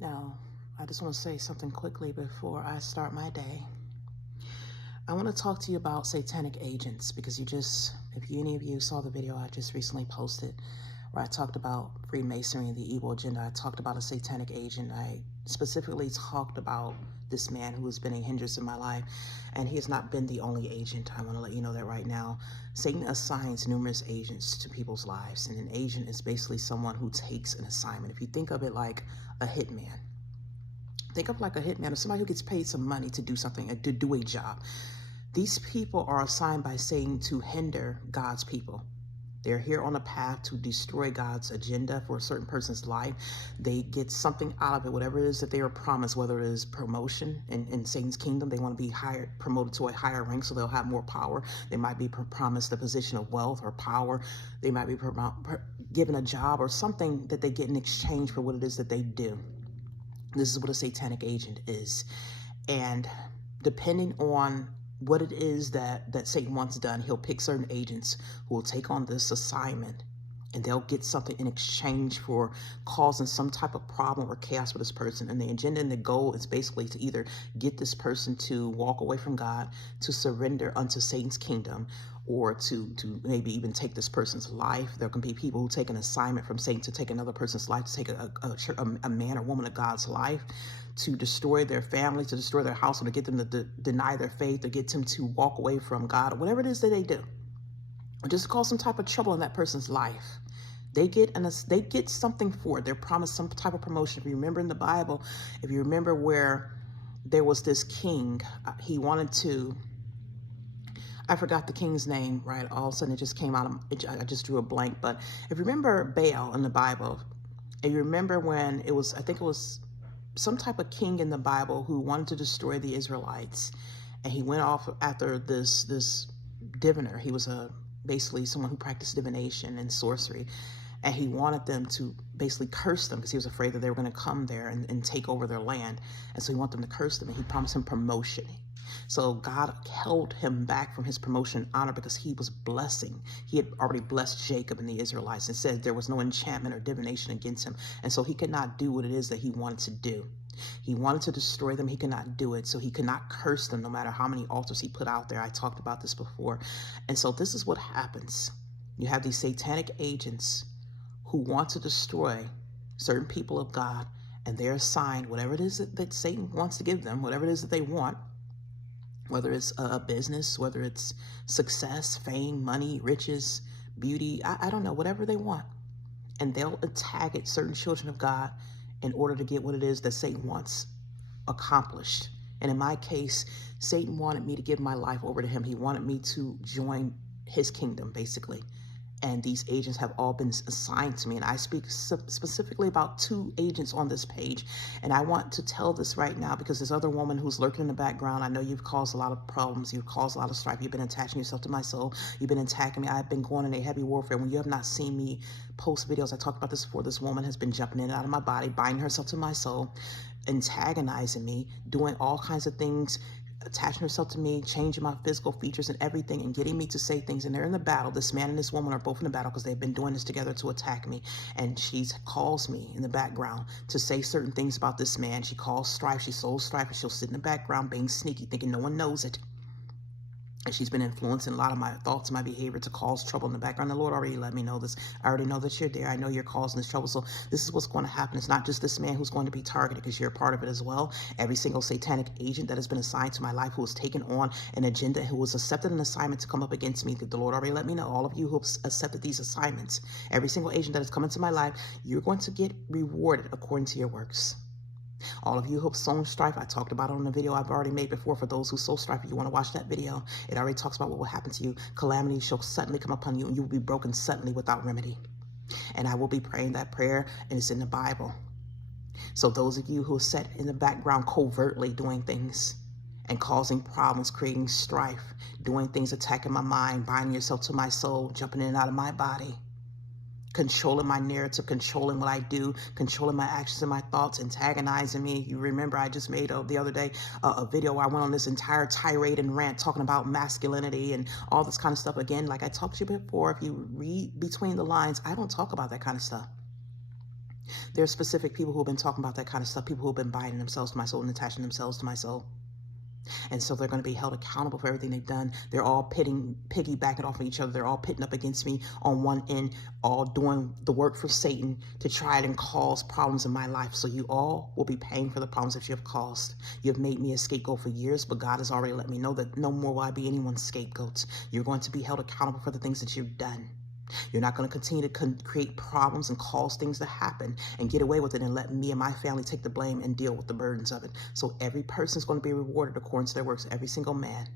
Now, I just want to say something quickly before I start my day. I want to talk to you about satanic agents because if any of you saw the video I just recently posted where I talked about Freemasonry and the evil agenda, I talked about a satanic agent. I specifically talked about this man who has been a hindrance in my life, and he has not been the only agent. I want to let you know that right now. Satan assigns numerous agents to people's lives, and an agent is basically someone who takes an assignment. If you think of it like a hitman, think of like a hitman or somebody who gets paid some money to do something, to do a job. These people are assigned by Satan to hinder God's people. They're here on a path to destroy God's agenda for a certain person's life. They get something out of it, whatever it is that they are promised, whether it is promotion in Satan's kingdom. They want to be promoted to a higher rank so they'll have more power. They might be promised a position of wealth or power. They might be given a job or something that they get in exchange for what it is that they do. This is what a satanic agent is. And depending on what it is that Satan wants done, he'll pick certain agents who will take on this assignment, and they'll get something in exchange for causing some type of problem or chaos for this person. And the agenda and the goal is basically to either get this person to walk away from God, to surrender unto Satan's kingdom, or to maybe even take this person's life. There can be people who take an assignment from Satan to take another person's life, to take a man or woman of God's life, to destroy their family, to destroy their household, to get them to deny their faith, to get them to walk away from God, or whatever it is that they do, or just cause some type of trouble in that person's life. They get something for it. They're promised some type of promotion. If you remember in the Bible, if you remember where there was this king, he wanted to, I forgot the king's name, right? All of a sudden it just came out of, I just drew a blank. But if you remember Baal in the Bible, and you remember when it was, I think it was some type of king in the Bible who wanted to destroy the Israelites, and he went off after this diviner. He was basically someone who practiced divination and sorcery, and he wanted them to basically curse them because he was afraid that they were going to come there and take over their land. And so he wanted them to curse them, and he promised him promotion. So God held him back from his promotion and honor because he was blessing. He had already blessed Jacob and the Israelites and said there was no enchantment or divination against him. And so he could not do what it is that he wanted to do. He wanted to destroy them. He could not do it. So he could not curse them no matter how many altars he put out there. I talked about this before. And so this is what happens. You have these satanic agents who want to destroy certain people of God, and they're assigned whatever it is that Satan wants to give them, whatever it is that they want, whether it's a business, whether it's success, fame, money, riches, beauty, I don't know, whatever they want. And they'll attack at certain children of God in order to get what it is that Satan wants accomplished. And in my case, Satan wanted me to give my life over to him. He wanted me to join his kingdom, basically. And these agents have all been assigned to me. And I speak specifically about 2 agents on this page. And I want to tell this right now because this other woman who's lurking in the background, I know you've caused a lot of problems. You've caused a lot of strife. You've been attaching yourself to my soul. You've been attacking me. I've been going in a heavy warfare. When you have not seen me post videos, I talked about this before. This woman has been jumping in and out of my body, binding herself to my soul, antagonizing me, doing all kinds of things, attaching herself to me, changing my physical features and everything, and getting me to say things. And they're in the battle. This man and this woman are both in the battle because they've been doing this together to attack me. And she calls me in the background to say certain things about this man. She calls strife. She sows strife, and she'll sit in the background being sneaky, thinking no one knows it. And she's been influencing a lot of my thoughts and my behavior to cause trouble in the background. The Lord already let me know this. I already know that you're there. I know you're causing this trouble. So this is what's going to happen. It's not just this man who's going to be targeted, because you're a part of it as well. Every single satanic agent that has been assigned to my life, who has taken on an agenda, who has accepted an assignment to come up against me. The Lord already let me know. All of you who have accepted these assignments, every single agent that has come into my life, you're going to get rewarded according to your works. All of you who have sown strife, I talked about it on the video I've already made before. For those who sow strife, if you want to watch that video, it already talks about what will happen to you. Calamity shall suddenly come upon you, and you will be broken suddenly without remedy. And I will be praying that prayer, and it's in the Bible. So those of you who are set in the background covertly doing things and causing problems, creating strife, doing things, attacking my mind, binding yourself to my soul, jumping in and out of my body, controlling my narrative, controlling what I do, controlling my actions and my thoughts, antagonizing me. You remember I just made the other day a video where I went on this entire tirade and rant talking about masculinity and all this kind of stuff. Again, like I talked to you before, if you read between the lines, I don't talk about that kind of stuff. There's specific people who have been talking about that kind of stuff, people who have been binding themselves to my soul and attaching themselves to my soul. And so they're going to be held accountable for everything they've done. They're all piggybacking off of each other. They're all pitting up against me on one end, all doing the work for Satan to try and cause problems in my life. So you all will be paying for the problems that you have caused. You have made me a scapegoat for years, but God has already let me know that no more will I be anyone's scapegoat. You're going to be held accountable for the things that you've done. You're not going to continue to create problems and cause things to happen and get away with it and let me and my family take the blame and deal with the burdens of it. So every person's going to be rewarded according to their works, every single man.